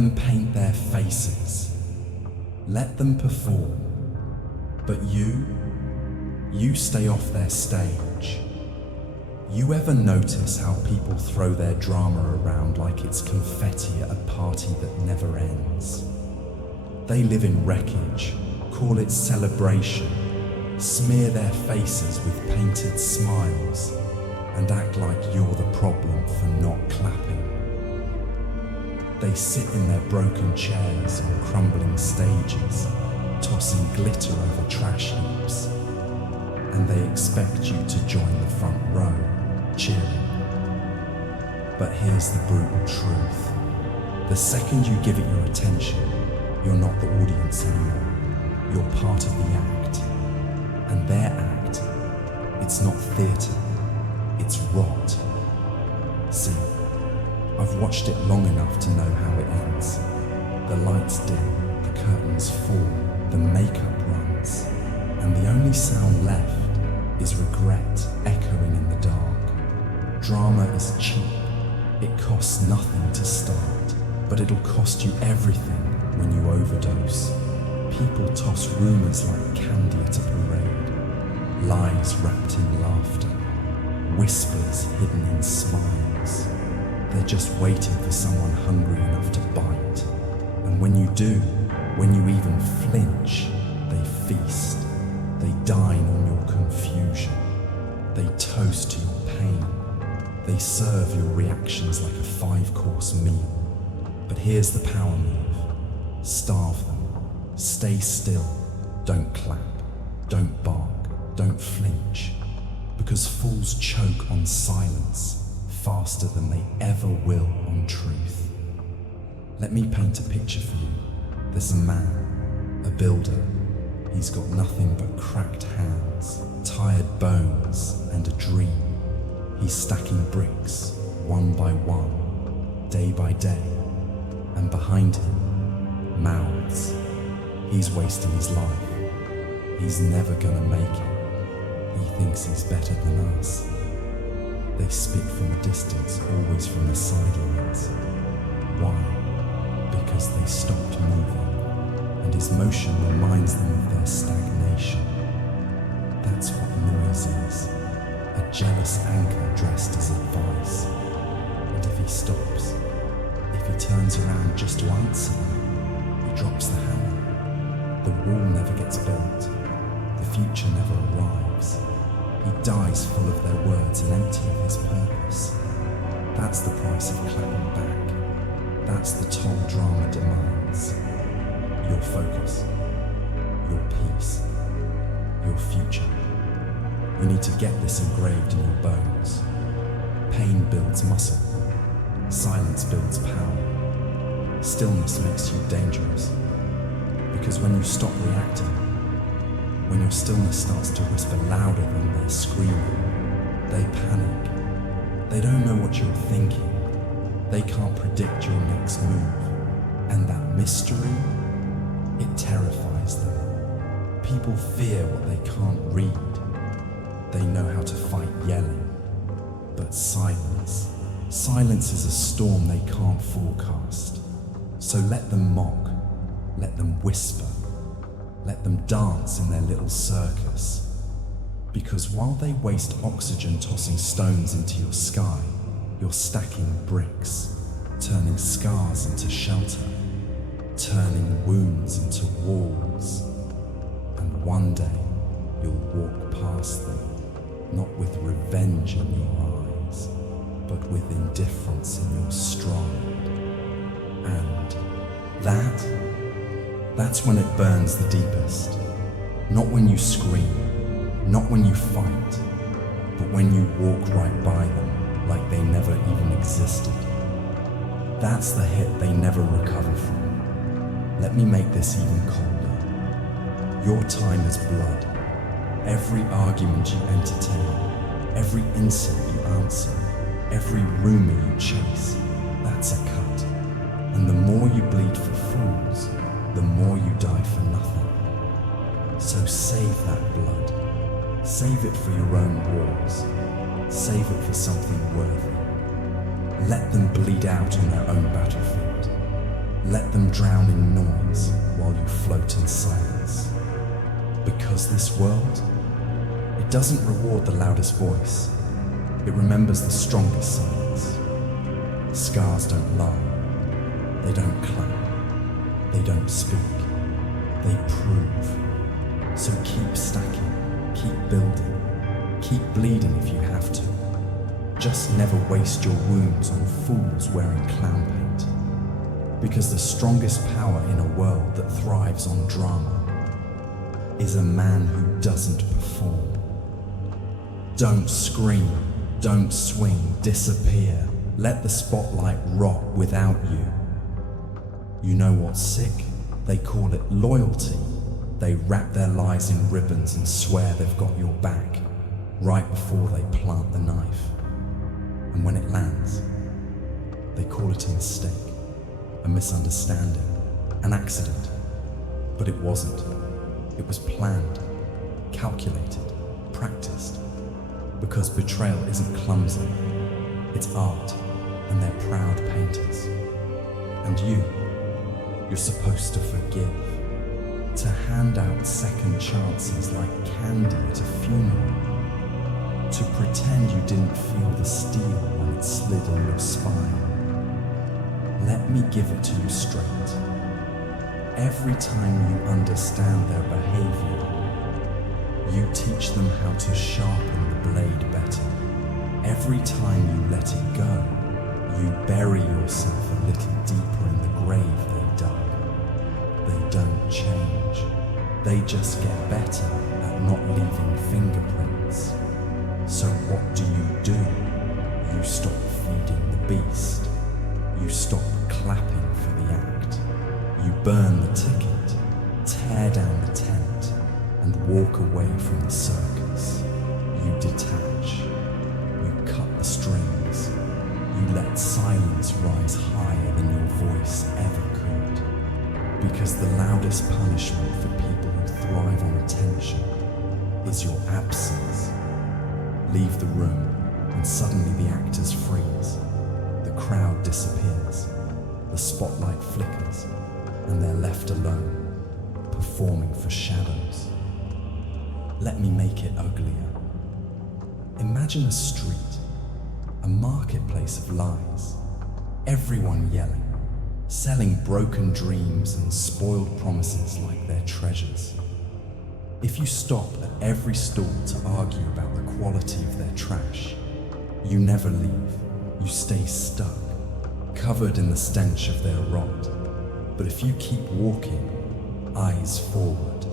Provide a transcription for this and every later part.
them paint their faces. Let them perform. But you stay off their stage. You ever notice how people throw their drama around like it's confetti at a party that never ends? They live in wreckage, call it celebration, smear their faces with painted smiles, and act like you're the problem for not clapping. They sit in their broken chairs on crumbling stages, tossing glitter over trash heaps, and they expect you to join the front row, cheering. But here's the brutal truth. The second you give it your attention, you're not the audience anymore. You're part of the act. And their act, it's not theatre, it's rot. See, I've watched it long enough to know how it ends. The lights dim, the curtains fall, the makeup runs, and the only sound left is regret echoing in the dark. Drama is cheap. It costs nothing to start, but it'll cost you everything when you overdose. People toss rumors like candy at a parade, lies wrapped in laughter, whispers hidden in smiles. They're just waiting for someone hungry enough to bite. And when you do, when you even flinch, they feast. They dine on your confusion. They toast to your pain. They serve your reactions like a 5-course meal. But here's the power move. Starve them. Stay still. Don't clap. Don't bark. Don't flinch. Because fools choke on silence faster than they ever will on truth. Let me paint a picture for you. There's a man, a builder. He's got nothing but cracked hands, tired bones, and a dream. He's stacking bricks, one by one, day by day. And behind him, mouths. He's wasting his life. He's never gonna make it. He thinks he's better than us. They spit from a distance, always from the sidelines. Why? Because they stopped moving, and his motion reminds them of their stagnation. That's what noise is, a jealous anchor dressed as advice. And if he stops, if he turns around just to answer them, he drops the hammer. The wall never gets built, the future never arrives. He dies full of their words and empty of his purpose. That's the price of clapping back. That's the toll drama demands. Your focus, your peace, your future. You need to get this engraved in your bones. Pain builds muscle. Silence builds power. Stillness makes you dangerous. Because when you stop reacting, when your stillness starts to whisper louder than they're screaming, they panic. They don't know what you're thinking. They can't predict your next move. And that mystery, it terrifies them. People fear what they can't read. They know how to fight yelling. But silence is a storm they can't forecast. So let them mock, let them whisper, let them dance in their little circus. Because while they waste oxygen tossing stones into your sky, you're stacking bricks, turning scars into shelter, turning wounds into walls. And one day, you'll walk past them, not with revenge in your eyes, but with indifference in your stride. And that's when it burns the deepest. Not when you scream, not when you fight, but when you walk right by them like they never even existed. That's the hit they never recover from. Let me make this even colder. Your time is blood. Every argument you entertain, every insult you answer, every rumor you chase, that's a cut. And the more you bleed for fools, the more you die for nothing. So save that blood. Save it for your own wars. Save it for something worthy. Let them bleed out on their own battlefield. Let them drown in noise while you float in silence. Because this world, it doesn't reward the loudest voice. It remembers the strongest silence. Scars don't lie. They don't clap. They don't speak. They prove. So keep stacking, keep building, keep bleeding if you have to. Just never waste your wounds on fools wearing clown paint. Because the strongest power in a world that thrives on drama is a man who doesn't perform. Don't scream, don't swing, disappear. Let the spotlight rot without you. You know what's sick? They call it loyalty. They wrap their lies in ribbons and swear they've got your back right before they plant the knife. And when it lands, they call it a mistake, a misunderstanding, an accident. But it wasn't. It was planned, calculated, practiced. Because betrayal isn't clumsy, it's art, and they're proud painters. And you're supposed to forgive, to hand out second chances like candy at a funeral, to pretend you didn't feel the steel when it slid in your spine. Let me give it to you straight. Every time you understand their behavior, you teach them how to sharpen the blade better. Every time you let it go, you bury yourself a little deeper in the grave they dug. They don't change. They just get better at not leaving fingerprints. So what do? You stop feeding the beast. You stop clapping for the act. You burn the ticket, tear down the tent, and walk away from the circus. You detach. You cut the strings. You let silence rise higher than your voice ever could. Because the loudest punishment for people who thrive on attention is your absence. Leave the room, and suddenly the actors freeze. The crowd disappears. The spotlight flickers, and they're left alone, performing for shadows. Let me make it uglier. Imagine a street, a marketplace of lies. Everyone yelling, selling broken dreams and spoiled promises like they're treasures. If you stop at every stall to argue about the quality of their trash, you never leave. You stay stuck, covered in the stench of their rot. But if you keep walking, eyes forward,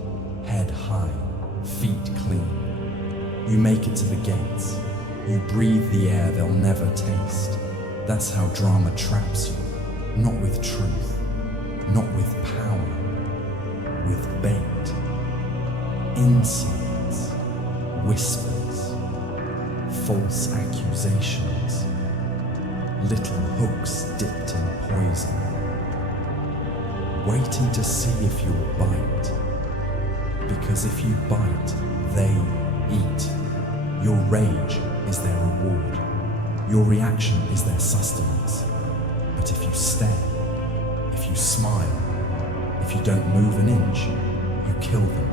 head high, feet clean, you make it to the gates. You breathe the air they'll never taste. That's how drama traps you, not with truth, not with power, with bait. Insults, whispers, false accusations, little hooks dipped in poison, waiting to see if you'll bite. Because if you bite, they eat. Your rage is their reward. Your reaction is their sustenance. But if you stare, if you smile, if you don't move an inch, you kill them.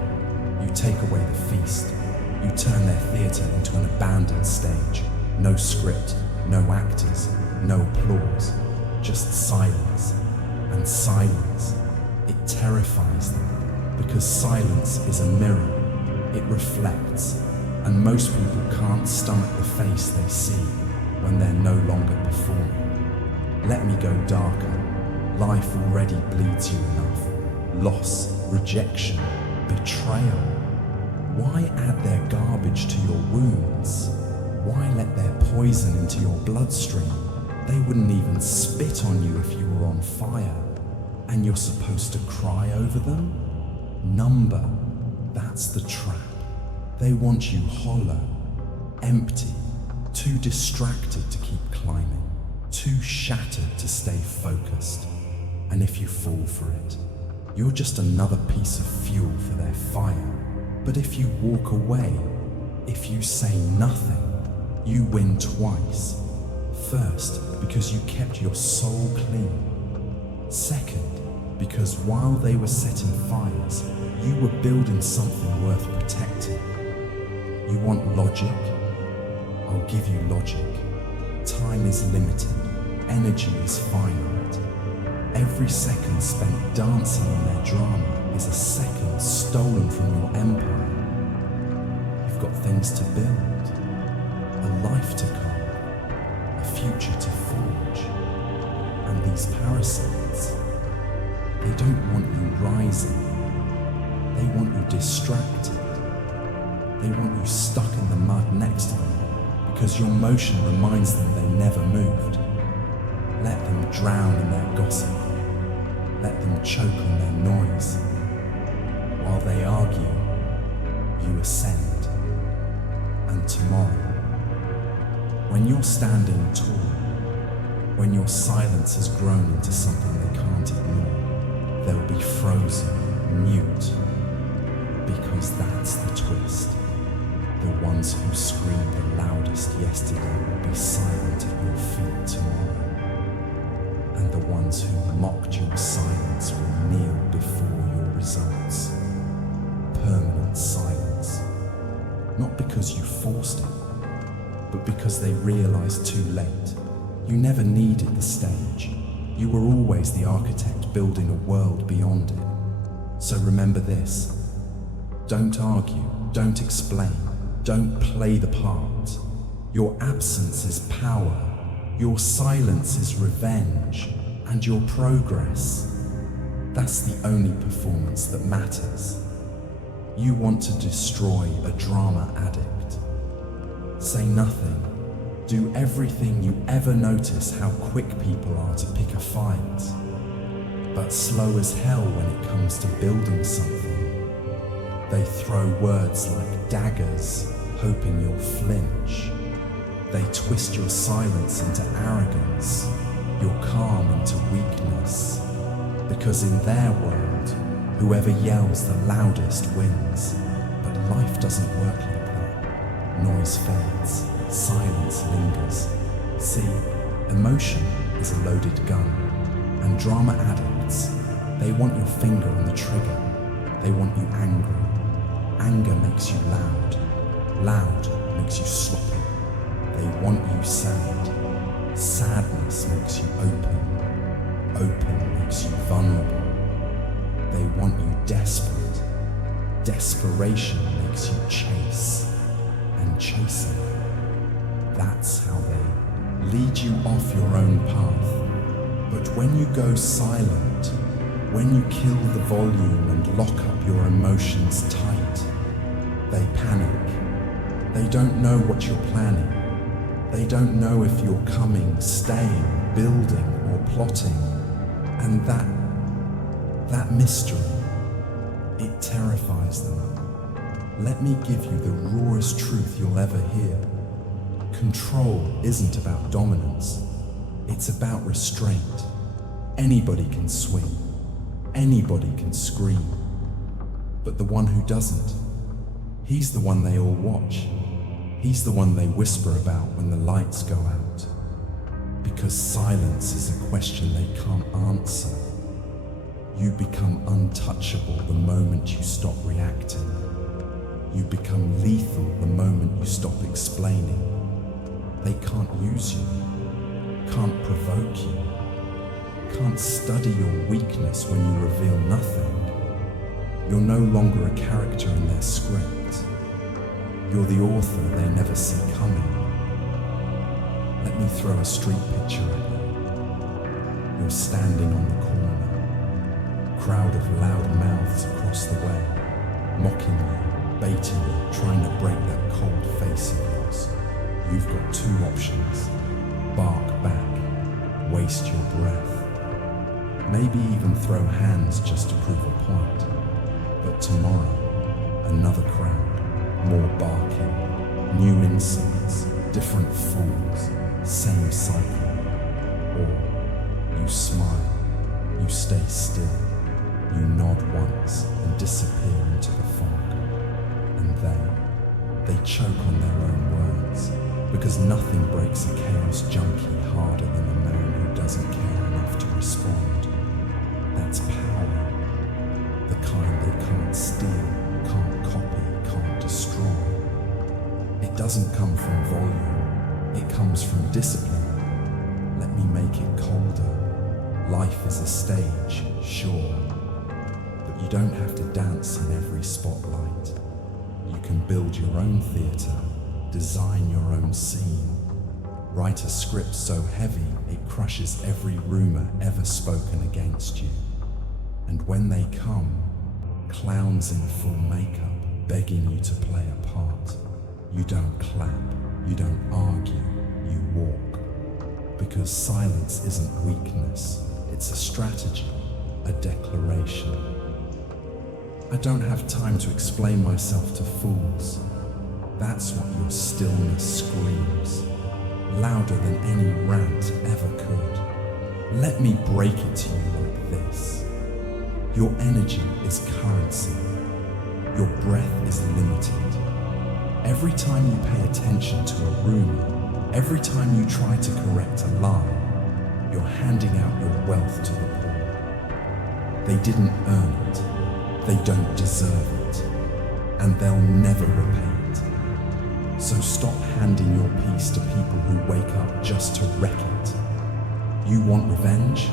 You take away the feast. You turn their theatre into an abandoned stage. No script, no actors, no applause, just silence. And silence, it terrifies them, because silence is a mirror. It reflects, and most people can't stomach the face they see when they're no longer performing. Let me go darker. Life already bleeds you enough. Loss, rejection, betrayal. Why add their garbage to your wounds? Why let their poison into your bloodstream? They wouldn't even spit on you if you were on fire. And you're supposed to cry over them? Number, that's the trap. They want you hollow, empty, too distracted to keep climbing, too shattered to stay focused. And if you fall for it, you're just another piece of fuel for their fire. But if you walk away, if you say nothing, you win twice. First, because you kept your soul clean. Second, Because while they were setting fires, you were building something worth protecting. You want logic? I'll give you logic. Time is limited. Energy is finite. Every second spent dancing in their drama is a second stolen from your empire. You've got things to build, a life to carve, a future to forge. And these parasites, they don't want you rising. They want you distracted. They want you stuck in the mud next to them because your motion reminds them they never moved. Let them drown in their gossip. Let them choke on their noise. While they argue, you ascend. And tomorrow, when you're standing tall, when your silence has grown into something they can't ignore, they'll be frozen, mute, because that's the twist. The ones who screamed the loudest yesterday will be silent at your feet tomorrow. And the ones who mocked your silence will kneel before your results. Permanent silence. Not because you forced it, but because they realized too late. You never needed the stage. You were always the architect building a world beyond it. So remember this. Don't argue, don't explain, don't play the part. Your absence is power. Your silence is revenge, and your progress, that's the only performance that matters. You want to destroy a drama addict. Say nothing. Do everything you ever notice how quick people are to pick a fight, but slow as hell when it comes to building something. They throw words like daggers, hoping you'll flinch. They twist your silence into arrogance, your calm into weakness. Because in their world, whoever yells the loudest wins. But life doesn't work like that. Noise fades, silence lingers. See, emotion is a loaded gun. And drama addicts, they want your finger on the trigger. They want you angry. Anger makes you loud. Loud makes you sloppy. They want you sad. Sadness makes you open. Open makes you vulnerable. They want you desperate. Desperation makes you chase. And chasing, that's how they lead you off your own path. But when you go silent, when you kill the volume and lock up your emotions tight, they panic. They don't know what you're planning. They don't know if you're coming, staying, building, or plotting. And that mystery, it terrifies them. Let me give you the rawest truth you'll ever hear. Control isn't about dominance. It's about restraint. Anybody can swing. Anybody can scream. But the one who doesn't, he's the one they all watch. He's the one they whisper about when the lights go out. Because silence is a question they can't answer. You become untouchable the moment you stop reacting. You become lethal the moment you stop explaining. They can't use you, can't provoke you, can't study your weakness when you reveal nothing. You're no longer a character in their script. You're the author they never see coming. Let me throw a street picture at you. You're standing on the corner. Crowd of loud mouths across the way, mocking you, baiting you, trying to break that cold face of yours. You've got two options. Bark back, waste your breath. Maybe even throw hands just to prove a point. But tomorrow, another crowd, more barking, new insults, different fools, same cycle. Or you smile, you stay still, you nod once and disappear into the fog. And they choke on their own words, because nothing breaks a chaos junkie harder than a man who doesn't care enough to respond. That's power. doesn't come from volume, it comes from discipline. Let me make it colder. Life is a stage, sure, but you don't have to dance in every spotlight. You can build your own theatre, design your own scene, write a script so heavy it crushes every rumour ever spoken against you. And when they come, clowns in full makeup begging you to play a part, you don't clap, you don't argue, you walk. Because silence isn't weakness, it's a strategy, a declaration. I don't have time to explain myself to fools. That's what your stillness screams, louder than any rant ever could. Let me break it to you like this. Your energy is currency. Your breath is limited. Every time you pay attention to a rumor, every time you try to correct a lie, you're handing out your wealth to the poor. They didn't earn it. They don't deserve it. And they'll never repay it. So stop handing your peace to people who wake up just to wreck it. You want revenge?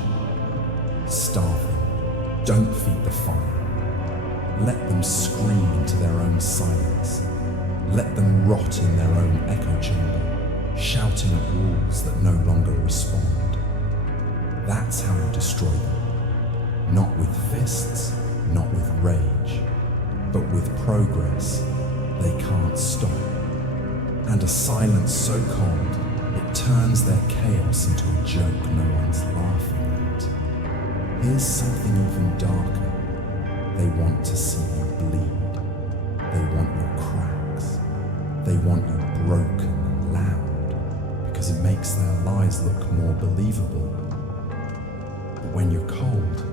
Starve them. Don't feed the fire. Let them scream into their own silence. Let them rot in their own echo chamber, shouting at walls that no longer respond. That's how you destroy them. Not with fists, not with rage, but with progress. They can't stop. And a silence so cold, it turns their chaos into a joke no one's laughing at. Here's something even darker. They want to see you bleed. They want your cracks. They want you broken and loud, because it makes their lies look more believable. But when you're cold,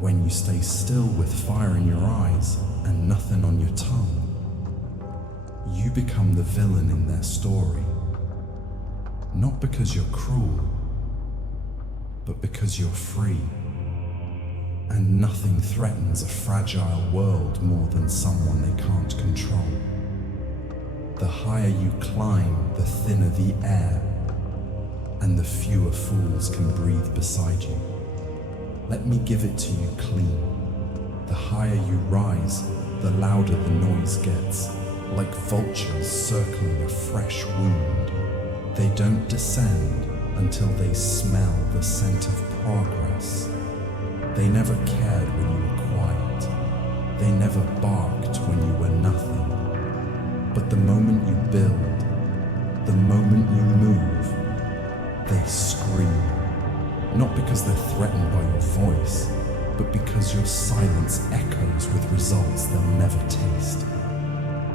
when you stay still with fire in your eyes and nothing on your tongue, you become the villain in their story. Not because you're cruel, but because you're free. And nothing threatens a fragile world more than someone they can't control. The higher you climb, the thinner the air, and the fewer fools can breathe beside you. Let me give it to you clean. The higher you rise, the louder the noise gets, like vultures circling a fresh wound. They don't descend until they smell the scent of progress. They never cared when you were quiet. They never barked when you were nothing. But the moment you build, the moment you move, they scream. Not because they're threatened by your voice, but because your silence echoes with results they'll never taste.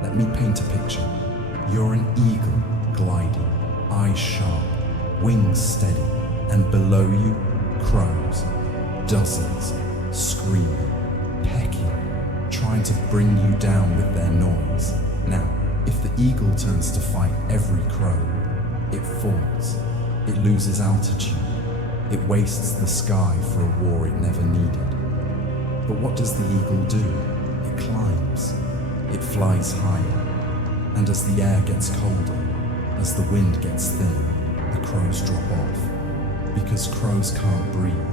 Let me paint a picture. You're an eagle gliding, eyes sharp, wings steady, and below you, crows, dozens, screaming, pecking, trying to bring you down with their noise. Now, if the eagle turns to fight every crow, it falls, it loses altitude, it wastes the sky for a war it never needed. But what does the eagle do? It climbs, it flies higher, and as the air gets colder, as the wind gets thinner, the crows drop off, because crows can't breathe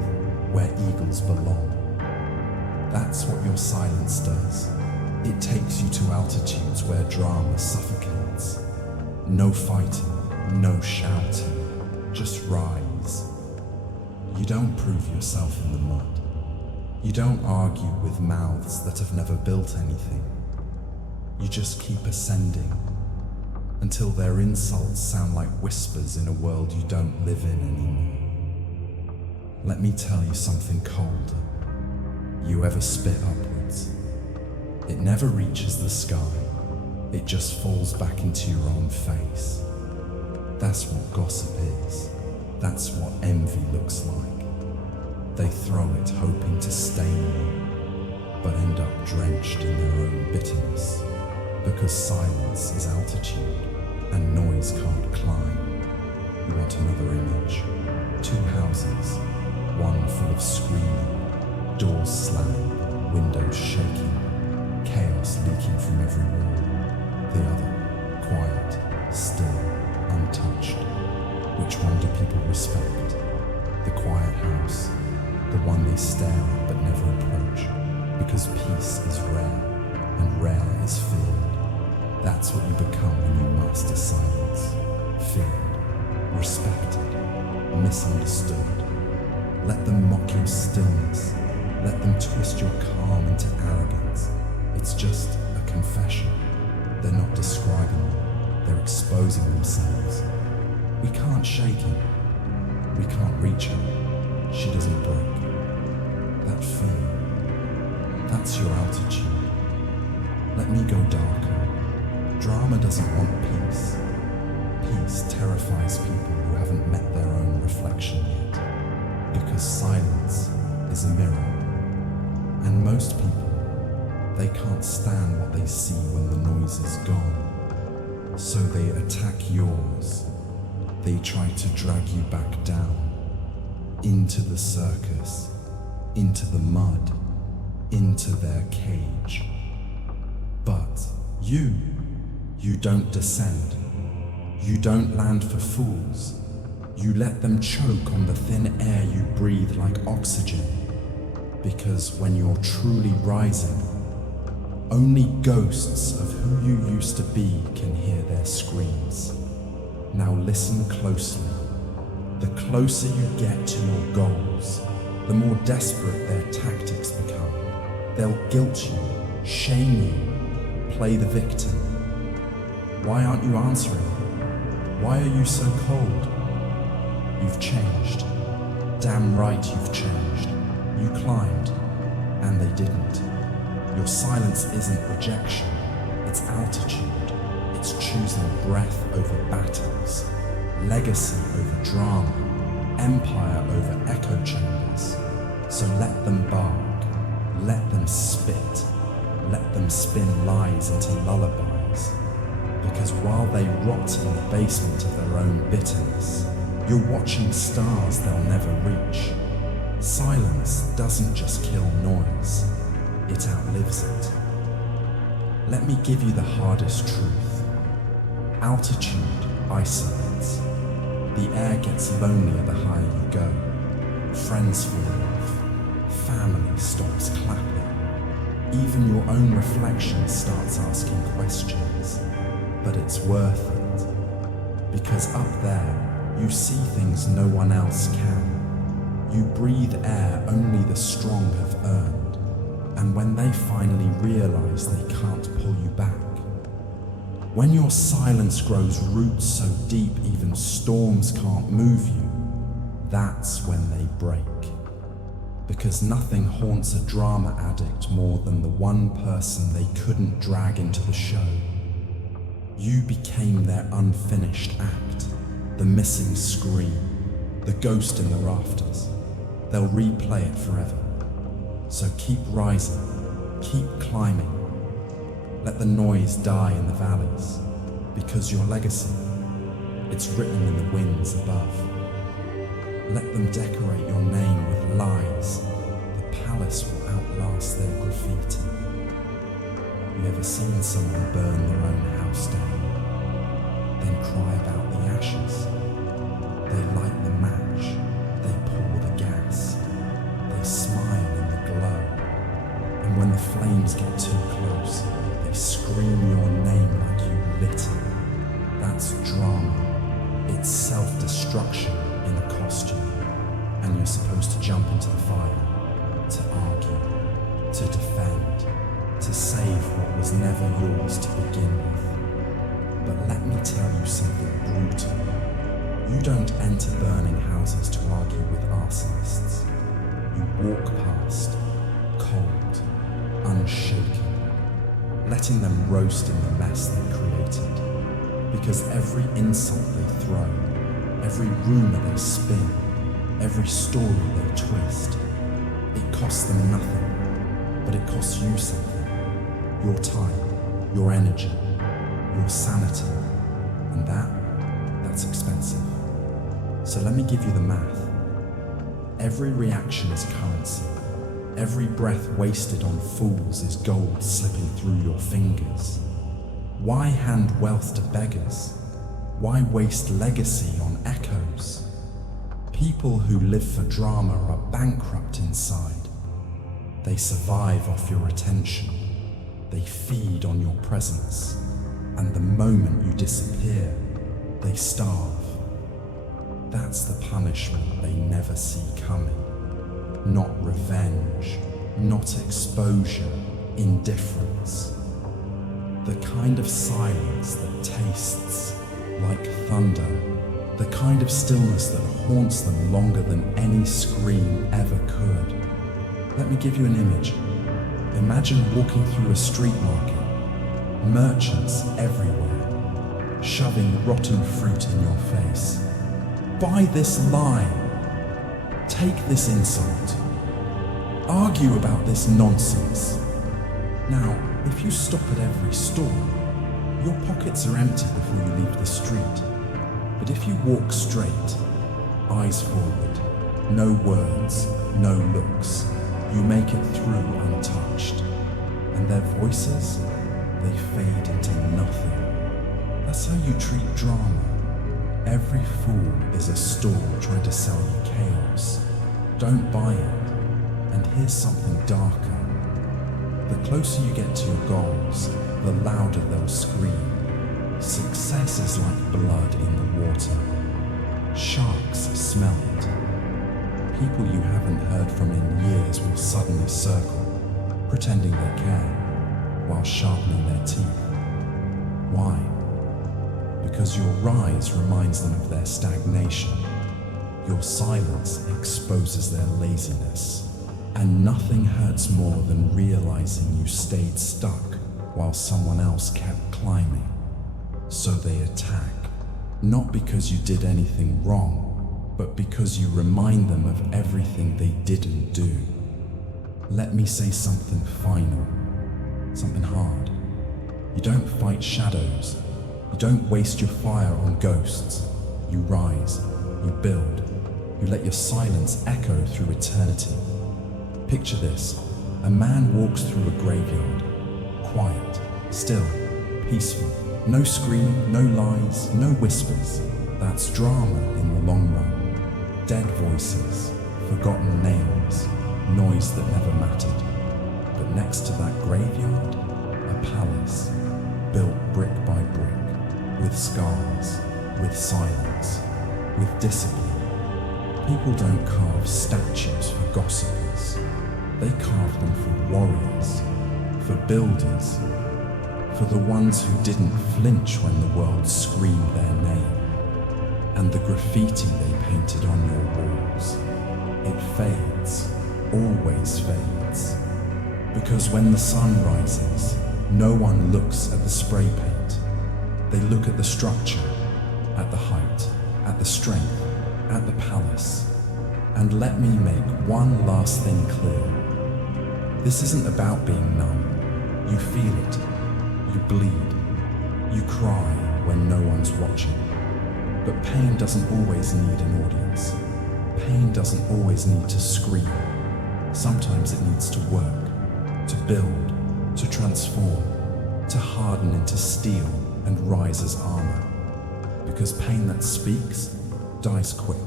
where eagles belong. That's what your silence does. It takes you to altitudes where drama suffocates. No fighting, no shouting, just rise. You don't prove yourself in the mud. You don't argue with mouths that have never built anything. You just keep ascending until their insults sound like whispers in a world you don't live in anymore. Let me tell you something colder. You ever spit upwards? It never reaches the sky. It just falls back into your own face. That's what gossip is. That's what envy looks like. They throw it hoping to stain you, but end up drenched in their own bitterness, because silence is altitude and noise can't climb. You want another image? 2 houses, one full of screaming, doors slamming, windows shaking, chaos leaking from every wall. The other, quiet. Which one do people respect? The quiet house, the one they stare at but never approach, because peace is rare, and rare is feared. That's what you become when you master silence. Feared, respected, misunderstood. Let them mock your stillness. Let them twist your calm into arrogance. It's just a confession. They're not describing you, they're exposing themselves. We can't shake him. We can't reach her. She doesn't break. That fear, that's your altitude. Let me go darker. Drama doesn't want peace. Peace terrifies people who haven't met their own reflection yet. Because silence is a mirror. And most people, they can't stand what they see when the noise is gone. So they attack yours. They try to drag you back down, into the circus, into the mud, into their cage. But you don't descend. You don't land for fools. You let them choke on the thin air you breathe like oxygen. Because when you're truly rising, only ghosts of who you used to be can hear their screams. Now listen closely. The closer you get to your goals, the more desperate their tactics become. They'll guilt you, shame you, play the victim. Why aren't you answering? Why are you so cold? You've changed. Damn right you've changed. You climbed, and they didn't. Your silence isn't rejection, it's altitude. It's choosing breath over battles, legacy over drama, empire over echo chambers. So let them bark, let them spit, let them spin lies into lullabies. Because while they rot in the basement of their own bitterness, you're watching stars they'll never reach. Silence doesn't just kill noise, it outlives it. Let me give you the hardest truth. Altitude isolates. The air gets lonelier the higher you go. Friends fall off. Family stops clapping. Even your own reflection starts asking questions. But it's worth it. Because up there, you see things no one else can. You breathe air only the strong have earned. And when they finally realize they can't pull you back, when your silence grows roots so deep even storms can't move you, that's when they break. Because nothing haunts a drama addict more than the one person they couldn't drag into the show. You became their unfinished act, the missing scream, the ghost in the rafters. They'll replay it forever. So keep rising, keep climbing. Let the noise die in the valleys, because your legacy, it's written in the winds above. Let them decorate your name with lies. The palace will outlast their graffiti. You ever seen someone burn their own house down, then cry about the ashes? They light the match, they pour the gas, they smile in the glow. And when the flames get too close, they scream your name like you lit it. That's drama. It's self-destruction in a costume. And you're supposed to jump into the fire, to argue, to defend, to save what was never yours to begin with. But let me tell you something brutal. You don't enter burning houses to argue with arsonists. You walk past, cold, unshaken, letting them roast in the mess they created. Because every insult they throw, every rumor they spin, every story they twist, it costs them nothing, but it costs you something. Your time, your energy, your sanity, and that's expensive. So let me give you the math. Every reaction is currency. Every breath wasted on fools is gold slipping through your fingers. Why hand wealth to beggars? Why waste legacy on echoes? People who live for drama are bankrupt inside. They survive off your attention. They feed on your presence. And the moment you disappear, they starve. That's the punishment they never see coming. Not revenge, not exposure, indifference. The kind of silence that tastes like thunder, the kind of stillness that haunts them longer than any scream ever could. Let me give you an image. Imagine walking through a street market, merchants everywhere, shoving rotten fruit in your face. Buy this lie. Take this insult. Argue about this nonsense. Now, if you stop at every stall, your pockets are empty before you leave the street. But if you walk straight, eyes forward, no words, no looks, you make it through untouched. And their voices, they fade into nothing. That's how you treat drama. Every fool is a stall trying to sell you chaos. Don't buy it. And here's something darker. The closer you get to your goals, the louder they'll scream. Success is like blood in the water. Sharks smell it. People you haven't heard from in years will suddenly circle, pretending they care, while sharpening their teeth. Why? Because your rise reminds them of their stagnation. Your silence exposes their laziness. And nothing hurts more than realizing you stayed stuck while someone else kept climbing. So they attack, not because you did anything wrong, but because you remind them of everything they didn't do. Let me say something final, something hard. You don't fight shadows. You don't waste your fire on ghosts. You rise, you build, you let your silence echo through eternity. Picture this, a man walks through a graveyard, quiet, still, peaceful, no screaming, no lies, no whispers. That's drama in the long run. Dead voices, forgotten names, noise that never mattered. But next to that graveyard, a palace, built brick by brick, with scars, with silence, with discipline. People don't carve statues for gossipers. They carve them for warriors, for builders, for the ones who didn't flinch when the world screamed their name. And the graffiti they painted on your walls, it fades, always fades. Because when the sun rises, no one looks at the spray paint. They look at the structure, at the height, at the strength, at the palace. And let me make one last thing clear. This isn't about being numb. You feel it. You bleed. You cry when no one's watching. But pain doesn't always need an audience. Pain doesn't always need to scream. Sometimes it needs to work, to build, to transform, to harden into steel and rise as armor. Because pain that speaks dies quick,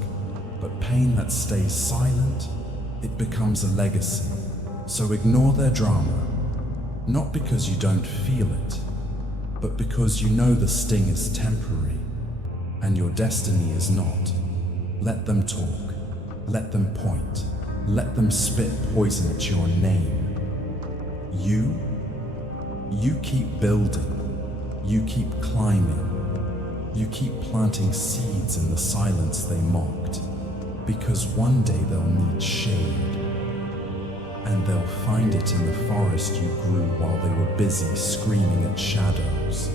but pain that stays silent, it becomes a legacy. So ignore their drama, not because you don't feel it, but because you know the sting is temporary, and your destiny is not. Let them talk, let them point, let them spit poison at your name. You keep building, you keep climbing, you keep planting seeds in the silence they mocked, because one day they'll need shade. And they'll find it in the forest you grew while they were busy screaming at shadows.